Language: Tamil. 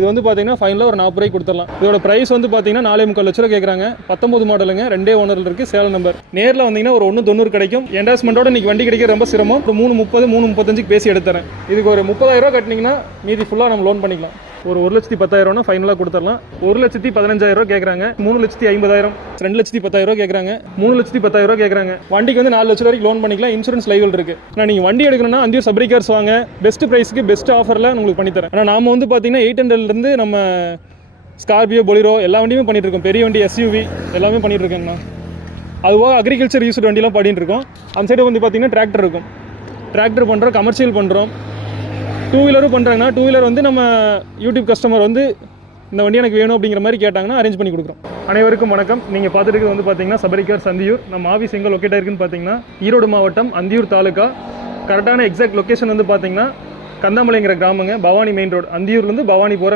இது வந்து பார்த்தீங்கன்னா ஃபைனலாக ஒரு 40 ரூபாய்க்கு கொடுத்துடலாம். இதோட ப்ரைஸ் வந்து பார்த்தீங்கன்னா 4.25 லட்ச ரூபா கேட்குறாங்க. 19 மாடலுங்க, 2 ஓனரில் இருக்குது, சேல் நம்பர். நேரில் வந்தீங்கன்னா ஒரு 1.90 கிடைக்கும். என்டாஸ்மெண்ட்டோட இன்னைக்கு வண்டி கிடைக்க ரொம்ப சிரமம். ஒரு 3.30 3.35 பேசி எடுத்துறேன். இதுக்கு ஒரு 30,000 ரூபா கட்டினீங்கன்னா மீதி ஃபுல்லாக நம்ம லோன் பண்ணிக்கலாம். ஒரு 1,10,000 ஃபைனலாக கொடுத்துடலாம். 1,15,000 கேட்குறாங்க. 3,50,000, 2,10,000 கேட்குறாங்க. 3,10,000 கேட்குறாங்க. வண்டிக்கு வந்து 4 லட்சம் வரைக்கும் லோன் பண்ணிக்கலாம். இன்சூரன்ஸ் லைவல் இருக்கு. ஆனால் நீங்கள் வண்டி எடுக்கணும்னா அந்தியூர் சபரி கார்ஸ் வாங்க. பெஸ்ட் ப்ரைஸ்க்கு பெஸ்ட் ஆஃபரில் உங்களுக்கு பண்ணித்தரேன். ஆனால் நாம வந்து பார்த்தீங்கன்னா 800 நம்ம ஸ்கார்பியோ, பொலிரோ எல்லா வண்டியுமே பண்ணிட்டு இருக்கோம். பெரிய வண்டி, எஸ்யூவி எல்லாமே பண்ணிட்டு இருக்கேங்கண்ணா. அதுவாக அக்ரிகல்ச்சர் யூஸ்டு வண்டிலாம் பண்ணிட்டு இருக்கோம். அந்த சைடு வந்து பார்த்தீங்கன்னா டிராக்டர் இருக்கும். டிராக்டர் பண்ணுறோம், கமர்ஷியல் பண்ணுறோம், 2 வீலரும் பண்ணுறாங்கன்னா 2 வீலர் வந்து நம்ம யூடியூப் கஸ்டமர் வந்து இந்த வண்டி எனக்கு வேணும் அப்படிங்கிற மாதிரி கேட்டாங்கன்னா அரேஞ்ச் பண்ணி கொடுக்குறோம். அனைவருக்கும் வணக்கம். நீங்கள் பார்த்துட்டு வந்து பார்த்தீங்கன்னா சபரி கார்ஸ் அந்தியூர். நம்ம ஆஃபீஸ் எங்கே லொக்கேட் ஆயிருக்குன்னு பார்த்தீங்கன்னா ஈரோடு மாவட்டம் அந்தியூர் தாலுக்கா. கரெக்டான எக்ஸாக்ட் லொக்கேஷன் வந்து பார்த்தீங்கன்னா கந்தாமலைங்கிற கிராமங்க, பவானி மெயின் ரோடு. அந்தியூர்லேருந்து பவானி போகிற